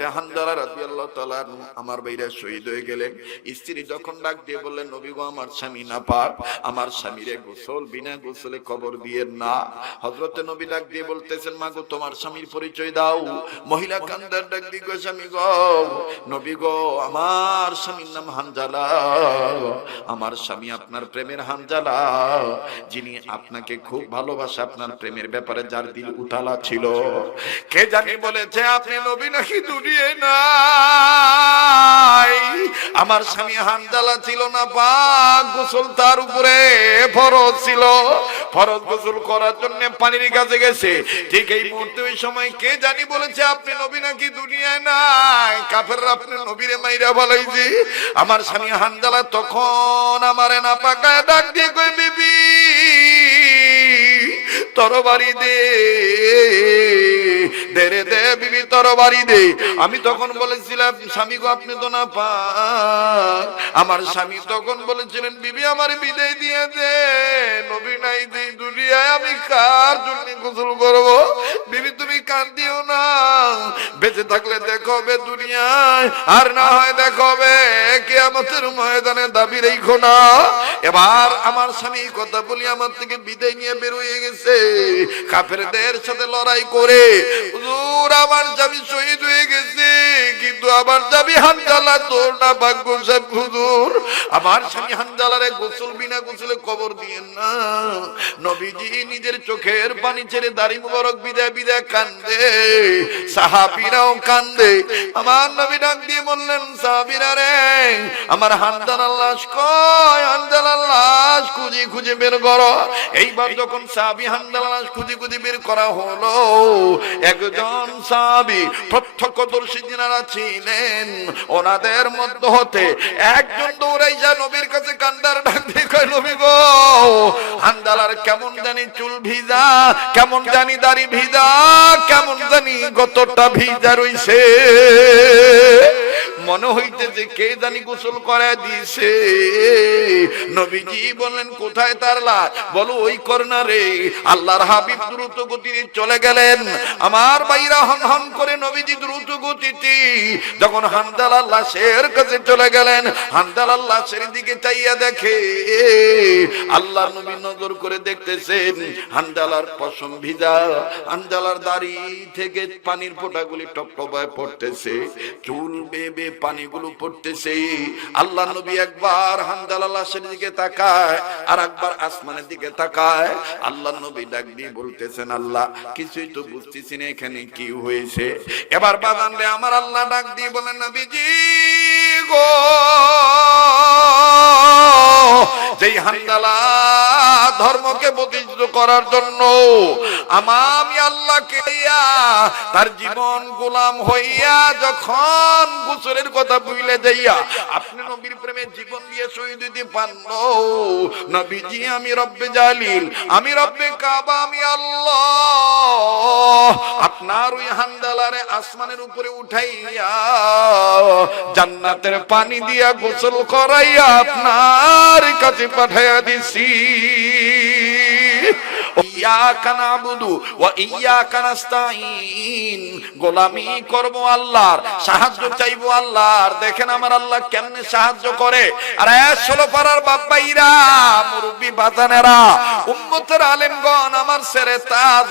হজরতে হানজালা রাদিয়াল্লাহু তাআলা আমার শহীদ হয়ে গেলেন। স্ত্রী যখন ডাক দিয়ে বললেন, নবী গো, আমার স্বামী না আমার স্বামীরে গোসল, বিনা গোসলে কবর দিয়ে না। হজরতে নবী ডাক দিয়ে বলতেছেন, মা গো, তোমার স্বামীর পরিচয় দাও। মহিলা কান্দার ডাক দিয়ে গো স্বামী গো, নবী গো, আমার স্বামীর নাম হানজালা। আমার স্বামী আপনার প্রেমের হানজালা। যিনি আপনাকে খুব ভালোবাসে, আপনার প্রেমের ব্যাপারে যার দিল উতালা ছিল। কে জানি বলেছে, আপনি নবী নাকি দুনিয়ে নাই। আমার স্বামী হানজালা ছিল না, পাক গোসল তার উপরে ফরজ ছিল। ফরজ গোসল করার জন্য পানির কাছে গেছে। ঠিক এই মুহূর্তে ওই সময় কে জানি বলেছে, আপনি নবী নাকি দুনিয়ায় নাই? কাফের আপনি নবীরে মাইরা বলাইছি আমার স্বামী হানজালা তখন আমারে না পাকায় ডাক দিয়ে কই বিবি, তরবারি দে। দে রে দে বিবি তরবারি দে। আমি তখন বলেছিলাম, স্বামী গো, আপনি তো না পাক আমার স্বামী তখন বলেছিলেন, বিবি, আমার বিদায় দিয়ে দে। নবী নাই দে দুনিয়ায়, আমি কার জন্য গোসল করব? বিবি, তুমি কান্দিও না। বেঁচে থাকলে দেখবে দুনিয়ায়, আর না হয় দেখো দেখবে কিয়ামতের ময়দানে দাবি রেখো না এবার আমার স্বামী কথা বলি, আমার থেকে বিদায় নিয়ে বের হয়ে গেছে। কাফেরদের সাথে লড়াই করে হুজুর আমার স্বামী শহীদ হয়ে গেছে। কিন্তু আমার স্বামী হানজালা, তোর না ভাগ্য সাহেব হুজুর। আমার স্বামী হানজালারে গোসল বিনা গোসলে কবর দিয়েন না। নবীজি নিজের চোখের পানি ছেড়ে দাড়ি মুবারক বিদায় বিদায় কান্দে, সাহাবিরাও কান্দে। আমার নবী ডাক দিয়ে বললেন, সাহাবিরা রে, আমার হানজালার লাশ কয়? হানজালার লাশ খুঁজে খুঁজে বের করো। এইবার যখন সাহাবি হানজালার লাশ খুঁজে খুঁজে বের করা হলো, একজন সাহাবি প্রত্যক্ষদর্শী যিনারা ছিলেন ওনাদের মধ্য হতে একজন দৌড়াই যা নবীর কাছে কান্দার ডাক দিয়ে কয়, নবী গো, হান্দালার কেমন জানি চুল ভিজা, কেমন জানি দাড়ি ভিজা, কেমন জানি গতটা ভিজা রইছে। মনে হইতেছে কে জানি গোসল করে দিছে নবীজি বললেন, কোথায় তার লাশ? বলো, ওই কর্নারে। আল্লাহর হাবিব দ্রুত গতিতে চলে গেলেন। আমার বাইরা হন হন করে নবীজি দ্রুত গতিতে যখন হানদালার লাশের কাছে চলে গেলেন হানদালার লাশের দিকে চাইয়া দেখে আল্লাহ নবী নজর করে দেখতেছেন হানদালার পশম ভিজা হানদালার দাড়ি থেকে পানির ফোঁটাগুলি টপ টপায় পড়তেছে, চুল বেবে পানিগুলো পড়তেছে। আল্লাহ নবী একবার হানদালা দিকে তাকায় আর একবার আসমানের দিকে তাকায়। আল্লাহ নবী ডাক দিয়ে বলতেছেন, আল্লাহ, কিছুই তো বুঝতেছি না, এখানে কি হয়েছে? এবার বাগান রে আমার আল্লাহ ডাক দিয়ে বলেন, নবীজি গো যেই হান্দালা ধর্মকে প্রতিষ্ঠিত করার জন্য আমি আল্লাহকে তার জীবন গোলাম হইয়া যখন গোসলের কথা বুঝলে যাইয়া আপনি নবীর প্রেমে জীবন দিয়ে শহীদ দিতে পান নবীজি, আমি রব্বে জালিল, আমি রব্বে কাবা, আমি আল্লাহ। আপনার ওই হান্দালারে আসমানের উপরে উঠাইয়া জান্নাতের পানি দিয়া গোসল করাইয়া আপনার কাছে পাঠাইয়া দিছি। গোলামি করব আল্লাহর, সাহায্য চাইব আল্লাহর। দেখেন আমার আল্লাহ কেমনে সাহায্য করে। আরে ষোলো পাড়ার বাপ্পাইরা মুরব্বী বাজানেরা, উম্মতের আলেমগণ, আমার সেরে তাজ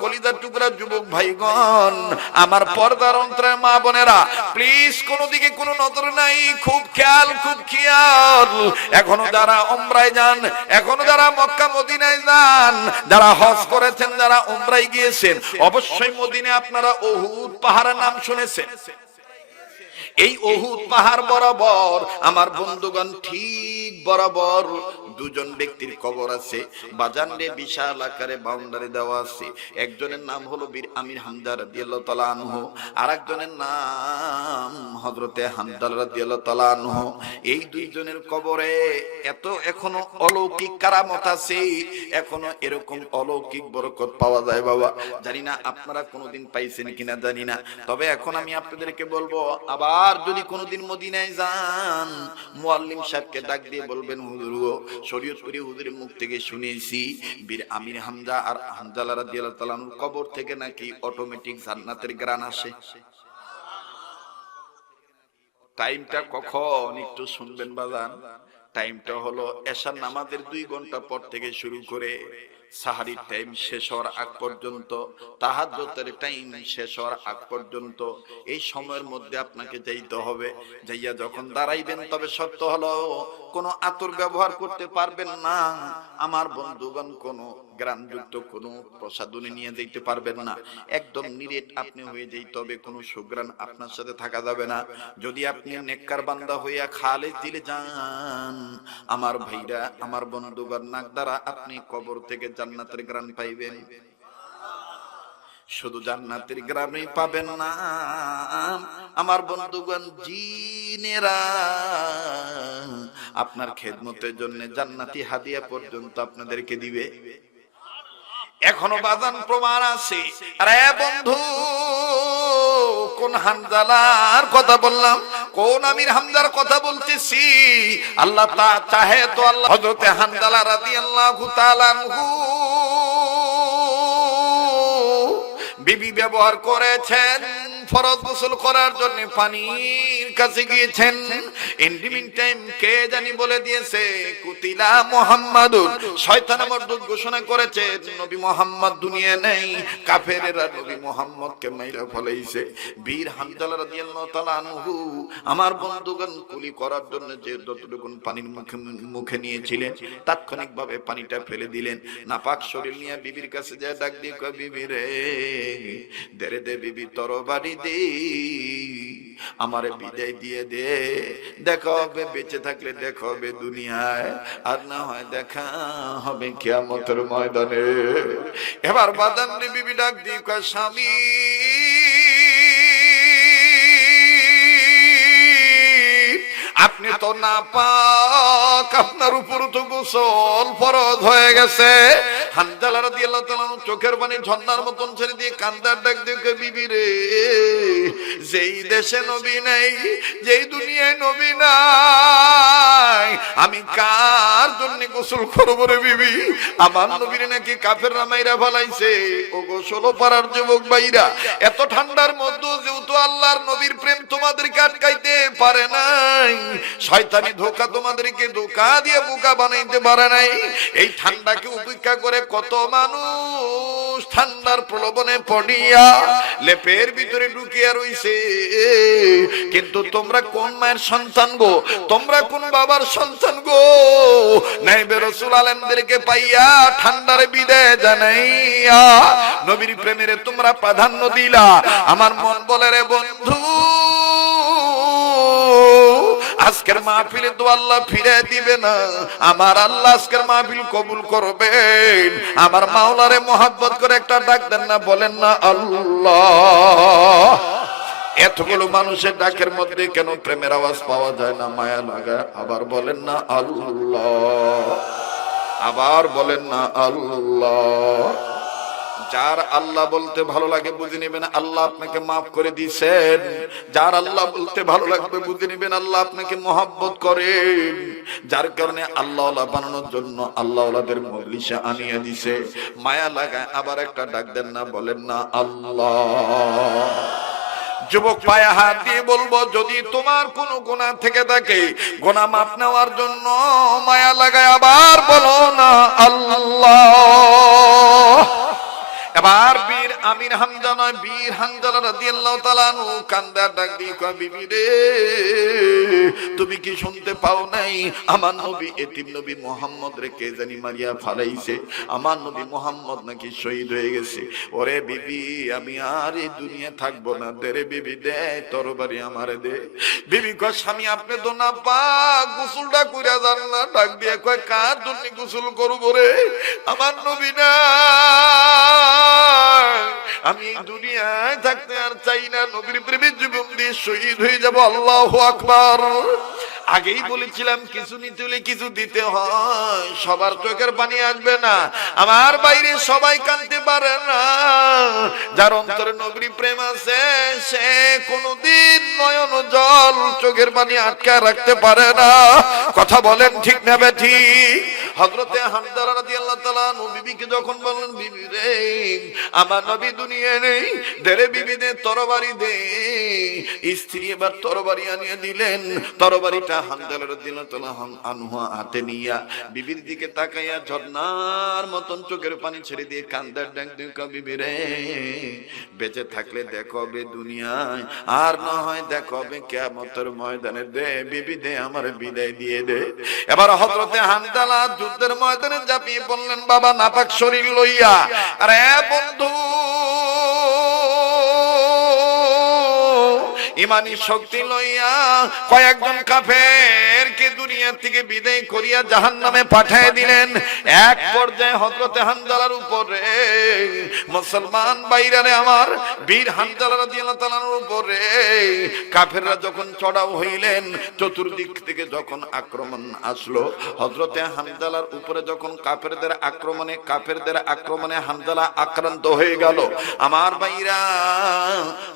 কলিদার টুকরা যুবক ভাইগণ, আমার পর্দার অন্তরে মা বোনেরা প্লিজ কোন দিকে কোনো নজর নাই, খুব খেয়াল খুব খেয়াল। এখনও যারা অমরায় যান এখনও যারা মক্কা, মদিনায় যান, যারা হজ করেছেন, যারা উমরাই গিয়েছেন, অবশ্যই মদিনে আপনারা ওহুদ পাহাড়ের নাম শুনেছেন। এই অহুদ পাহাড় বরাবর, আমার বন্ধুগণ ঠিক বরাবর দুজন ব্যক্তির কবর আছে। বাজানরে বিশাল আকারে বাউন্ডারি দেওয়া আছে। একজনের নাম হলো বীর আমির হামদা রাদিয়াল্লাহু তাআলা আনহু। আর একজনের নাম হযরতে হামদা রাদিয়াল্লাহু তাআলা আনহু। এই দুইজনের কবরে এত এখনও অলৌকিক কারামত আছে। এখনও এরকম অলৌকিক বরকত পাওয়া যায় বাবা। জানি না আপনারা কোনোদিন পাইছেন কিনা জানি না। তবে এখন আমি আপনাদেরকে বলব, আবার যদি কোনোদিন মদিনায় যান মুআল্লিম সাহেবকে ডাক দিয়ে বলবেন, হুজুর শরীয়তপুরি মুখ থেকে শুনেছি, বীর আমির হামজা আর হামজালা কবর থেকে নাকি অটোমেটিক জান্নাতের গ্রান আসে। টাইমটা কখন একটু শুনবেন বাজান? টাইমটা হলো এশার নামাজের দুই ঘণ্টা পর থেকে শুরু করে সাহারির টাইম শেষ হওয়ার আগ পর্যন্ত তাহাজ্জতের টাইম শেষ হওয়ার আগ পর্যন্ত, এই সময়ের মধ্যে আপনাকে যাইতে হবে। যাইয়া যখন দাঁড়াইবেন, তবে সত্য হলো, কোনো আতর ব্যবহার করতে পারবেন না। আমার বন্ধুগণ কোনো গ্রামযুক্ত কোনো প্রসাদনী নিয়ে যেতে পারবেন না। একদম নিরেট আপনি হয়ে যেতে হবে কোনো সুগ্রান আপনার সাথে থাকা যাবে না। যদি আপনি নেককার বান্দা হইয়া খালে দিলে যান, আমার ভাইরা, আমার নাক দ্বারা আপনি কবর থেকে জান্নাতের গ্রান পাইবেন। শুধু জান্নাতের গ্রামে পাবেন না। আমার বন্ধুগণ, জিনেরা, আপনার খেদমতের জন্য জান্নাতি হাদিয়া পর্যন্ত আপনাদেরকে দিবে। এখনও বাজান প্রমাণ আছে। আরে বন্ধু, কোন হামজালার কথা বললাম, কোন আমির হামজার কথা বলতেছি? আল্লাহ তা চাহে তো আল্লাহ হযরতে হামজালা তাআলা আনহু বিবি ব্যবহার করেছেন, ফরজ গোসল করার জন্য পানির কাছে গিয়েছেন। ইন্ডিমিং টাইম কে জানি বলে দিয়েছে, কুতিলা মোহাম্মদুর। শয়তান মর্দুদ ঘোষণা করেছে, নবী মোহাম্মদ দুনিয়া নেই, কাফেরেরা নবী মোহাম্মদকে মাইরা ফলাইছে। বীর হামজালা রাদিয়াল্লাহু তাআলা আনহু, আমার বন্ধুগণ কুলি করার জন্য যে যতটুকুন পানির মুখে মুখে নিয়েছিলেন, তাৎক্ষণিকভাবে পানিটা ফেলে দিলেন। নাপাক শরীর নিয়ে বিবির কাছে যায়, ডাক দিয়ে কয়, বিবি রে দেরে দে বিবি, তরবারি দে। আমারে বিদায় দিয়ে দে। দেখা হবে, বেঁচে থাকলে দেখা হবে দুনিয়ায়। আর না হয় দেখা হবে কিয়ামতের ময়দানে। এবার বাদান বিবি ডাক দিয়ে স্বামী, আপনি তো না পাক আপনার উপর তো গোসল ফরজ হয়ে গেছে। চোখের পানি মতন ছেড়ে দিয়ে কান্দার ডাক বিবি রে, যেই দেশে নবী নেই, যেই দুনিয়ায় নবী নাই, আমি কার জন্য গোসল করব রে বিবি? আমার নবীর নাকি কাফের রামাইরা ফলাইছে। ও গোসল পাড়ার যুবক ভাইরা, এত ঠান্ডার মধ্যে যেহেতু আল্লাহর নবীর প্রেম তোমাদেরকে আটকাইতে পারে নাই, শয়তানি ধোকা তোমাদেরকে ধোকা দিয়ে বোকা বানাইতে পারে নাই, এই ঠান্ডাকে উপেক্ষা করে কত মানুষ ঠান্ডার প্রলোভনে পড়িয়া লেপের ভিতরে ঢুকিয়া রইছে। কিন্তু তোমরা কোন মায়ের সন্তান গো? তোমরা কোন বাবার সন্তান গো? নাইবে রসুল আলমদেরকে পাইয়া ঠান্ডার বিদায় জানাইয়া নবীর প্রেমের তোমরা প্রাধান্য দিলা। আমার মন বলে রে বন্ধু আজকের মাহফিলে তো আল্লাহ ফিরে দিবে না। আমার আল্লাহ আজকের মাহফিল কবুল করবেন আমার মাওলারে মোহাব্বত করে একটা ডাক দেন না বলেন না, আল্লাহ। এতগুলো মানুষের ডাকের মধ্যে কেন প্রেমের আওয়াজ পাওয়া যায় না? মায়া লাগা। আবার বলেন না, আল্লাহ। আবার বলেন না, আল্লাহ। যার আল্লাহ বলতে ভালো লাগে বুঝে নেবেন, আল্লাহ আপনাকে মাফ করে দিছেন যার আল্লাহ বলতে ভালো লাগবে বুঝে নেবেন, আল্লাহ আপনাকে মহাব্বত করেন যার কারণে আল্লাহ বানানোর জন্য আল্লাহ মজলিসে আনিয়ে দিছে। মায়া লাগায় আবার একটা ডাক দেন না, বলেন না, আল্লাহ। যুবক পায়ে হাত দিয়ে বলব, যদি তোমার কোনো গোনা থেকে থাকে গোনা মাপ নেওয়ার জন্য মায়া লাগায় আবার বলো না, আল্লাহ। এবার বীর আমির হামজা নয়, বীর হামজালা রাদিয়াল্লাহু তাআলা আনহু কান্দার ডাক দিয়ে কয়, বিবি রে, তুমি কি শুনতে পাও নাই? আমার নবী এতিম নবী মোহাম্মদ রে কে জানি মারিয়া ফালাইছে। আমার নবী মোহাম্মদ নাকি শহীদ হয়ে গেছে। ওরে বিবি, আমি আর এই দুনিয়া থাকব না। দে রে বিবি, দে তরবারি আমারে দে। বিবি কয়, স্বামী, আপনি তো না পা গোসলটা কইরা যান না। ডাক দিয়ে কয়, কার জন্য গোসল করব রে? আমার নবী না আমি এই দুনিয়ায় থাকতে আর চাই না নবীর প্রেমের জীবন দিয়ে শহীদ হয়ে যাব আল্লাহ আকবার। আগেই বলেছিলাম কিছু নিতে হলে কিছু দিতে হয় সবার চোখের পানি আসবে না আমার বাইরে সবাই কানতে পারে না। যার অন্তরে নগরী প্রেম আছে সে কোনদিন নয়ন জল চোখের পানি আটকা রাখতে পারে না। কথা বলেন ঠিক না ঠিক? হযরতে হামদালা রাদিয়াল্লাহু যখন বললেন, বিবি রে, আমার নবী দুনিয়া নেই, দেরে বিবি দে তরবারি দে। স্ত্রী এবার তরবারি আনিয়ে দিলেন, তরবারিটা তাআলা আনহু হাতে নিয়া বিবির দিকে তাকাইয়া মতন চোখের পানি ছেড়ে দিয়ে কান্দার ডাক দিয়ে বিবি রে, বেঁচে থাকলে দেখো বে দুনিয়ায়, আর না হয় দেখো বে কেয়ামতের ময়দানে দে, বিবি দে, আমার বিদায় দিয়ে দে। এবার হযরতে হামদালা যুদ্ধের ময়দানে ঝাঁপিয়ে পড়লেন। বাবা নাপাক শরীর লইয়া। আরে বন্ধু ইমানি শক্তি লইয়া কয়েকজন কাফের কে দুনিয়া থেকে বিদায় করিয়া জাহান নামে পাঠিয়ে দিলেন। এক পর্যায়ে হজরতে হানজালার উপরে, মুসলমান বাইরারে আমার বীর হানজালা রাদিয়াল্লাহু তাআলার উপরে, কাফেররা যখন চড়াও হইলেন, চতুর্দিক থেকে যখন আক্রমণ আসলো হজরতে হানজালার উপরে যখন কাফেরদের আক্রমণে কাফেরদের আক্রমণে হানজালা আক্রান্ত হয়ে গেল। আমার বাইরা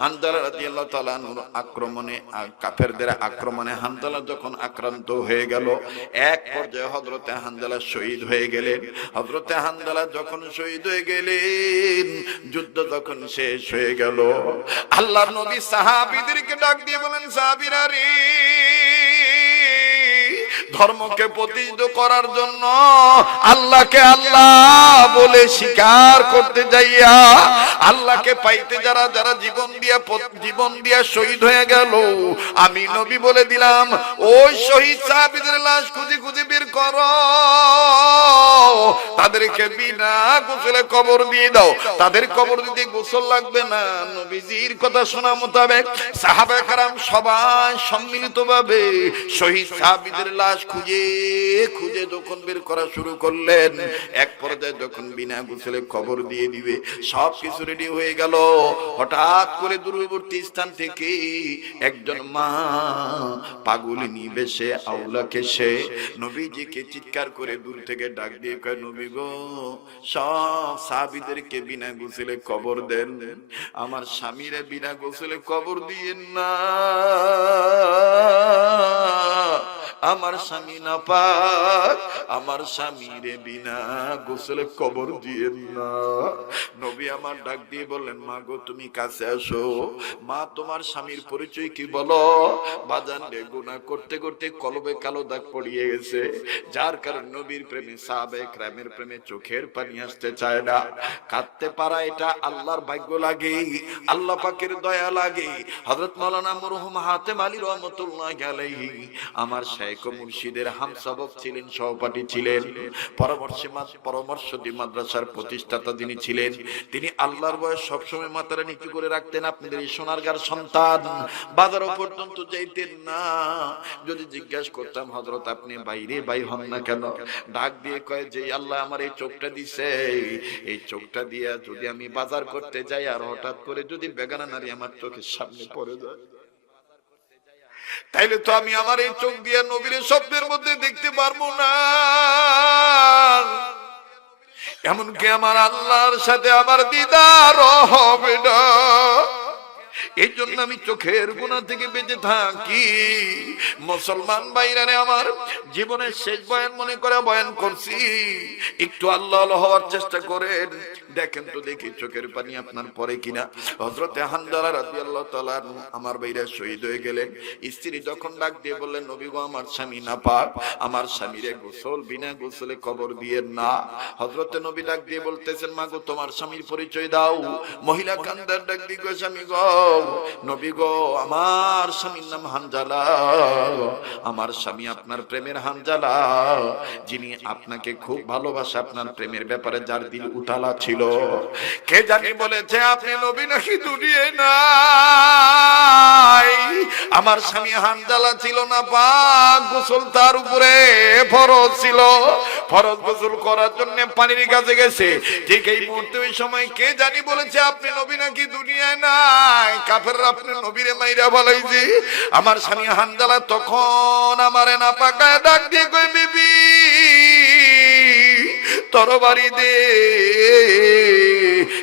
হানজালা রাদিয়াল্লাহু তাআলা আক্রমণে কাফেরদের আক্রমণে হানজালা যখন আক্রান্ত হয়ে গেল, এক পর্যায়ে হযরতে হানজালা শহীদ হয়ে গেলেন। হযরতে হানজালা যখন শহীদ হয়ে গেলেন, যুদ্ধ যখন শেষ হয়ে গেল। আল্লাহর নবী সাহাবীদেরকে ডাক দিয়ে বলেন, সাহাবীরা রে, ধর্মকে প্রতিষ্ঠিত করার জন্য আল্লাহকে আল্লাহ বলে স্বীকার করতে যাইয়া আল্লাহকে পাইতে যারা যারা জীবন দিয়া জীবন দিয়া শহীদ হয়ে গেল। আমি নবী বলে দিলাম ওই শহীদ সাহাবীদের লাশ খুঁজে খুঁজে বের করো। তাদেরকে বিনা গোসলে কবর দিয়ে দাও। তাদের কবর দিতে গোসল লাগবে না। নবীজির কথা শোনা মোতাবেক সাহাবা কারাম সবাই সম্মিলিত ভাবে শহীদ সাহাবীদের লাশ খুঁজে খুঁজে যখন বের করা শুরু করলেন, এক পর্যায়ে যখন বিনা গোসলে কবর দিয়ে দিবে সব কিছু রেডি হয়ে গেল। হঠাৎ করে দূরবর্তী স্থান থেকে একজন মা পাগলিনী বেশে আউলাকে সে। নবীজিকে চিৎকার করে দূর থেকে ডাক দিয়ে কয়, নবী গো, সব সাহাবীদেরকে বিনা গোসলে কবর দেন। আমার স্বামীরে বিনা গোসলে কবর দিয়েন না। আমার স্বামী না পাক আমার স্বামীরে বিনা গোসলে কবর দিয়েন না নবী আমার ডাক দিয়ে বললেন, মা গো, তুমি কাছে আসো। মা, তোমার স্বামীর পরিচয় কি বলো? বাজান রে, গুনাহ করতে করতে কলবে কালো দাগ পড়িয়ে গেছে। যার কারণ নবীর প্রেমে সাহাবে ক্রামের প্রেমে চোখের পানি আসতে চায় না। কাঁদতে পারা এটা আল্লাহর ভাগ্য লাগে, আল্লাহ পাকের দয়া লাগে। হযরত মাওলানা মরহুম হাতেম আলী রহমাতুল্লাহ আলাইহি, আমার শেখ ও মুর্শিদের হামসাবক ছিলেন, সহপাঠী ছিলেন, পরামর্শে মা- পরামর্শদী মাদ্রাসার প্রতিষ্ঠাতা ছিলেন, তিনি আল্লাহর বয়স সবসময় নিচু করে রাখতেন, আপনাদের এই সোনারগার সন্তান পর্যন্ত যাইতেন না। যদি জিজ্ঞাসা করতাম হজরত আপনি বাইরে বাই হন না কেন? ডাক দিয়ে কয় যে আল্লাহ আমার এই চোখটা দিছে, এই চোখটা দিয়ে যদি আমি বাজার করতে যাই, আর হঠাৎ করে যদি বেগানা নারী আমার চোখের সামনে পড়ে যায় তাইলে তো আমি আমার এই চোখ দিয়ে নবীর স্বপ্নের মধ্যে দেখতে পারব না। এমনকি আমার আল্লাহর সাথে আমার দিদার হবে না। এই জন্য আমি চোখের গুণা থেকে বেঁচে থাকি। মুসলমান বাইরানে আমার জীবনের শেষ বয়ান মনে করে বয়ান করছি। একটু আল্লাহ হওয়ার চেষ্টা করেন। দেখেন তো দেখি চোখের পানি আপনার পরে কিনা। হজরতে হান্দালা রাজি আল্লাহ আমার বাইরে শহীদ হয়ে গেলেন। স্ত্রী যখন ডাক দিয়ে বললেন, নবী আমার স্বামী না পাক। আমার স্বামীরে গোসল, বিনা গোসলে কবর দিয়ে না। হজরতে নবী ডাক দিয়ে বলতেছেন, মা গো, তোমার স্বামীর পরিচয় দাও। মহিলা কান্দার ডাক দিয়ে স্বামী গো নবী গো, আমার স্বামীর নাম হানজালা আমার স্বামী আপনার প্রেমের হানজালা যিনি আপনাকে খুব ভালোবাসে আপনার প্রেমের ব্যাপারে যার দিল উঠালা ছিল। কে জানি বলেছে, আপনি নবী নাকি দুনিয়ে নাই? আমার স্বামী হানজালা ছিল না, পাক গোসল তার উপরে ফরজ ছিল। ফরজ গোসল করার জন্য পানির কাছে গেছে। ঠিক এই মুহূর্তে ওই সময় কে জানি বলেছে, আপনি নবী নাকি দুনিয়ায় নাই? কাফের আপনি নবীরে মাইরা আমার স্বামী তখন আমারে না পাকায় ডাক দিয়ে কই বিবি, তরবারি দে।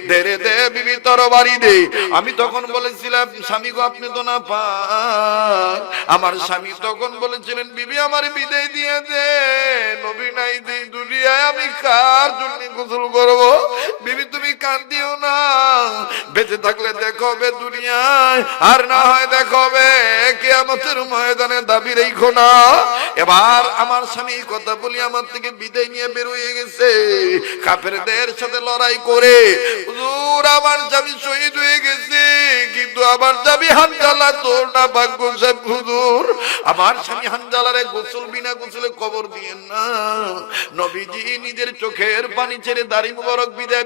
দে রে, দে, বিবি, তরবারি দে। আমি তখন বলেছিলাম, স্বামী গো, আপনি তো না পাক আমার স্বামী তখন বলেছিলেন, বিবি, আমার বিদায় দিয়ে দে। নবী নাই দে দুনিয়ায় আমি কার জন্য গোসল করব? বিবি, তুমি কান্দিও না। বেঁচে থাকলে দেখবে দুনিয়ায়, আর না হয় দেখবে কেয়ামতের ময়দানে দাবি রেখো না এবার আমার স্বামী কথা বলি আমার থেকে বিদায় নিয়ে বের হয়ে গেছে। কাফেরদের সাথে লড়াই করে। হুজুর, আমার স্বামী শহীদ হয়ে গেছে, কিন্তু আমার স্বামী হানজালা তোর না ভাগ্য সাহেব হুজুর। আমার স্বামী হানজালারে গোসল, বিনা গোসলে কবর দিয়েন না। নবীজি নিজের চোখের পানি ছেড়ে দাড়ি মুবারক বিদায়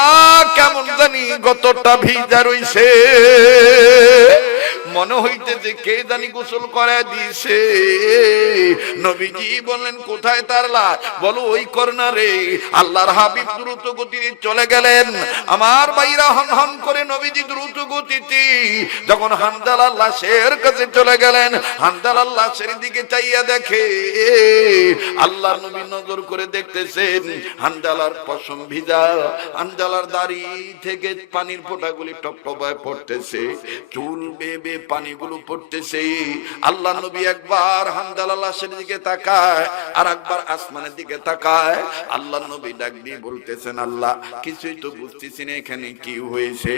কেমন জানি গতটা ভিজা রইছে। মনে হইতেছে কে জানি গোসল করে দিছে নবীজি বললেন, কোথায় তার লাশ? বলো, ওই কর্নারে। আল্লাহর হাবিব দ্রুত গতিতে চলে গেলেন। আমার বাইরা হন হন করে নবীজি দ্রুত গতিতে যখন হান্দালার লাশের কাছে চলে গেলেন হান্দালার লাশের দিকে চাইয়া দেখে আল্লাহ নবী নজর করে দেখতেছেন হান্দালার পশম ভিজা হান্দালার দাড়ি থেকে পানির ফোঁটাগুলি টপ টপায় পড়তেছে, চুল বেবে পানিগুলো পড়তেছে। আল্লাহ নবী একবার হান্দালা লাশের দিকে তাকায় আর একবার আসমানের দিকে তাকায়। আল্লাহ নবী ডাক দিয়ে বলতেছেন, আল্লাহ, কিছুই তো বুঝতেছি না, এখানে কি হয়েছে?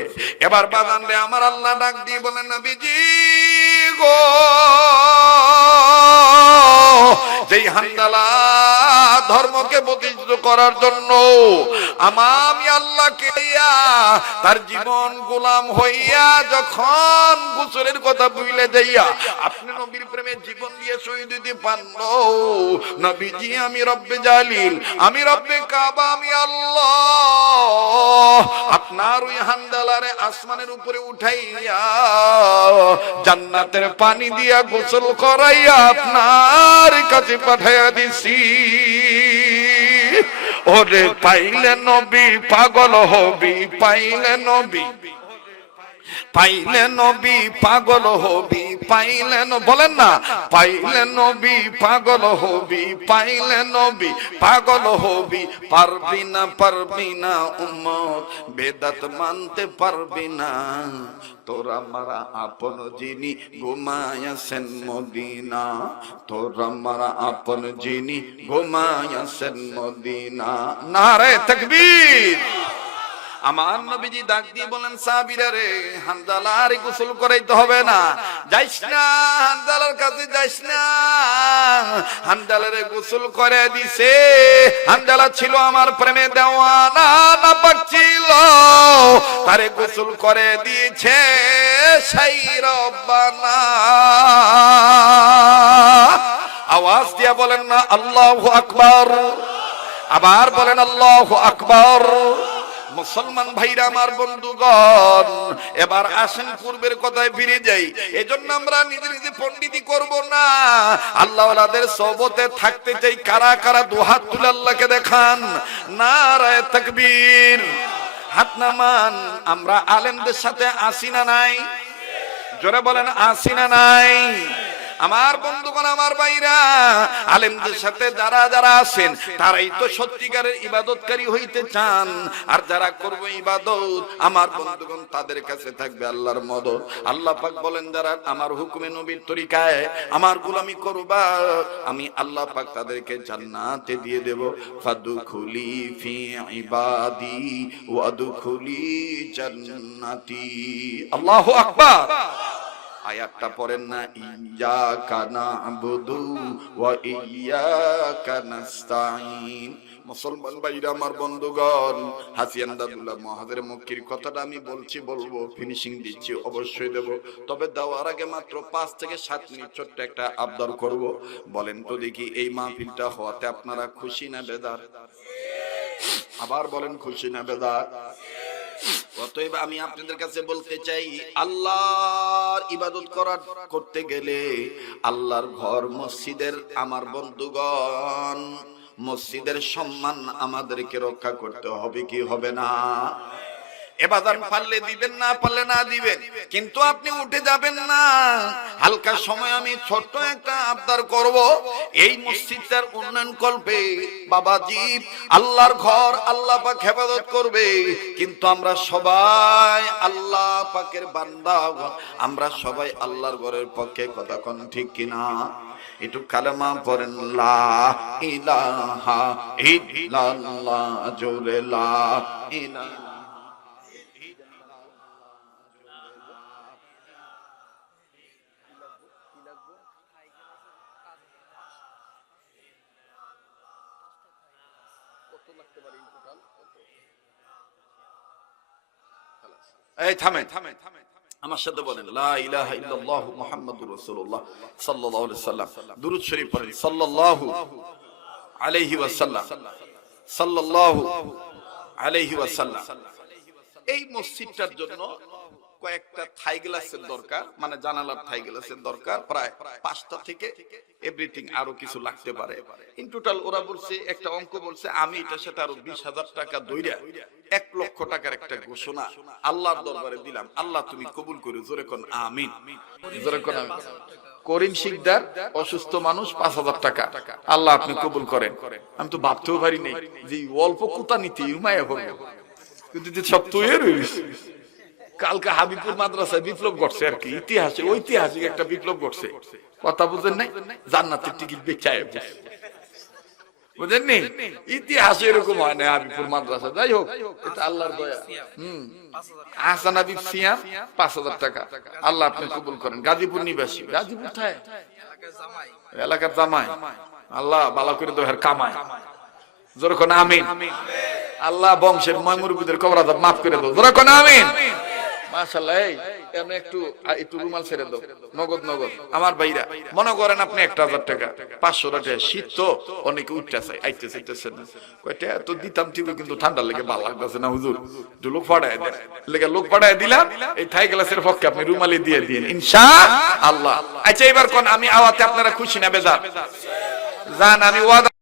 এবার বাদানরে আমার আল্লাহ ডাক দিয়ে বলেন, নবীজি গো, যেই হান্দালা ধর্মকে প্রতিষ্ঠিত করার জন্য আমি ইয়া তার জীবন গোলাম হইয়া যখন গোসলের কথা বুঝলে যাইয়া আপনি নবীর প্রেমে জীবন দিয়ে শহীদ দিতে পারল, নবীজি, আমি রব্বে জালিল, আমি রব্বে কাবা, আমি আল্লাহ। আপনার ওই হান্দালারে আসমানের উপরে উঠাইয়া জান্নাতের পানি দিয়া গোসল করাইয়া আপনার কাছে পাঠাইয়া দিছি। ওরে পাইলে নবী পাগল হবি পাইলে নবী। পাইলে নবী পাগল হবি। পাইলে বলেন না, পাইলে নবী পাগল হবি, পাইলে নবী পাগল হবি, পারবি না পারবি না উম্মত, বেদাত মানতে পারবি না। তোরা মারা আপন যিনি ঘুমায়াছেন মদিনা, তোরা মারা আপন যিনি ঘুমায়াছেন মদিনা। নারে তাকবীর। আমার নবীজি ডাক দিয়ে বলেন, সাহাবীরা রে হানজালার গোসল করাইতে হবে না। যাইস না হানজালার কাছে যাইস না। হানজালারে গোসল করে দিছে। হানজালা ছিল আমার প্রেমে দেওয়ানা না ছিল। তারে গোসল করে দিয়েছে সেই রব্বানা। আওয়াজ দিয়া বলেন না, আল্লাহু আকবার। আবার বলেন, আল্লাহু আকবার। মুসলমান ভাইরা আমার বন্ধুগণ, এবার আসেন পূর্বের কথায় ফিরে যাই। এজন্য আমরা নিজে নিজে পণ্ডিতি করব না। আল্লাহ ওলাদের সবতে থাকতে চাই। কারা কারা দুহাত তুলে আল্লাহকে দেখান? নারায় তাকবীর। হাত নামান। আমরা আলেমদের সাথে আসি না নাই? জোরে বলেন, আসি না নাই? আমার বন্ধুগণ, আমার ভাইরা, আলেমদের সাথে যারা যারা আছেন, তারাই তো সত্যিকারের ইবাদতকারী হইতে চান। আর যারা করবে ইবাদত, আমার বন্ধুগণ, তাদের কাছে থাকবে আল্লাহর মদত আল্লাহ পাক বলেন, যারা আমার হুকুমে নবীর তরিকায় আমার গোলামি করবা, আমি আল্লাহ পাক তাদেরকে জান্নাতে দিয়ে দেব। ফাদুখুলি ফি ইবাদি ওয়াদুখুলি জান্নাতি। আল্লাহু আকবার। আয়াতটা পড়েন না, ইয়াকা নাবুদু ওয়া ইয়াকা নাস্তাইন মুসলমান ভাইরা, আমার বন্ধুগণ হাসিয়ান দাদুল্লাহ মহাদের মক্কির কথাটা আমি বলছি, বলব ফিনিশিং দিচ্ছি, অবশ্যই দেব। তবে দেওয়ার আগে মাত্র পাঁচ থেকে সাত মিনিট ছোট্ট একটা আবদার করব। বলেন তো দেখি, এই মাহফিলটা হওয়াতে আপনারা খুশি না বেদার আবার বলেন, খুশি না বেদার অতএব আমি আপনাদের কাছে বলতে চাই, আল্লাহর ইবাদত করার করতে গেলে আল্লাহর ঘর, মসজিদের আমার বন্ধুগণ, মসজিদের সম্মান আমাদেরকে রক্ষা করতে হবে কি হবে না? এবাদান পারলে দিবেন না, পারলে না দিবেন। কিন্তু আপনি উঠে যাবেন না। হালকা সময় আমি ছোট্ট একটা আবদার করব। এই মসজিদটার উন্নয়ন করবে বাবাজি। আল্লাহর ঘর আল্লাহ পাক হেফাজত করবে। কিন্তু আমরা সবাই আল্লাহ পাকের বান্দা। আমরা সবাই আল্লাহর ঘরের পক্ষে কথা কোন ঠিক কিনা? একটু কালেমা পড়েন, লা ইলাহা ইল্লাল্লাহ, জোরে লা ইলাহা থামেন থামেন আমার সাথে বলেন, লা ইলাহা ইল্লাল্লাহু মুহাম্মাদুর রাসূলুল্লাহ সাল্লাল্লাহু আলাইহি সাল্লাম দুরূদ শরীফ পড়েন, সাল্লাল্লাহু আলাইহি ওয়াসাল্লাম, সাল্লাল্লাহু আলাইহি ওয়াসাল্লাম। এই মসজিদটার জন্য কয়েকটা থাই গ্লাসের দরকার মানে জানালার থাই গ্লাসের দরকার, প্রায় পাঁচটা থেকে এভরিথিং আরও কিছু লাগতে পারে। ইন টোটাল ওরা বলছে, একটা অঙ্ক বলছে, আমি এটা সেটা আরও বিশ হাজার টাকা দইরা এক লক্ষ টাকার একটা ঘোষণা আল্লাহর দরবারে দিলাম। আল্লাহ তুমি কবুল করে, জোরে কোন আমিন। জোরে কোন করিম শিকদার, অসুস্থ মানুষ, পাঁচ হাজার টাকা। আল্লাহ আপনি কবুল করেন। আমি তো ভাবতেও পারি নাই যে অল্প কোথা নিতে ইউমায়া কিন্তু সব তৈরি কালকে হাবিবপুর মাদ্রাসায় বিপ্লব ঘটছে আর কি, ইতিহাসে, ঐতিহাসিক একটা বিপ্লব ঘটছে। কথা বুঝেন নাই? জান্নাতের টিকিট বেচায় এরকম মাদ্রাসা। যাই হোক পাঁচ হাজার টাকা। আল্লাহ আপনি কবুল করেন। গাজীপুর আল্লাহ কামায়। যেরকম আমিন। আল্লাহ বংশের ময়মুরবিদের কবর আজাব মাফ করে দেবো। যেরকম আমিন। করেন আপনি লেগে ভালো লাগতেছে না, হুজুর। লোক পাঠায় দেন। লেগে লোক দিলাম, এই থাই গ্লাসের পক্ষে আপনি রুমালি দিয়ে দিন ইনশা আল্লাহ আচ্ছা এবার কোন, আমি আওয়াতে আপনারা খুশি না, বেজার? জান, আমি ওয়াদা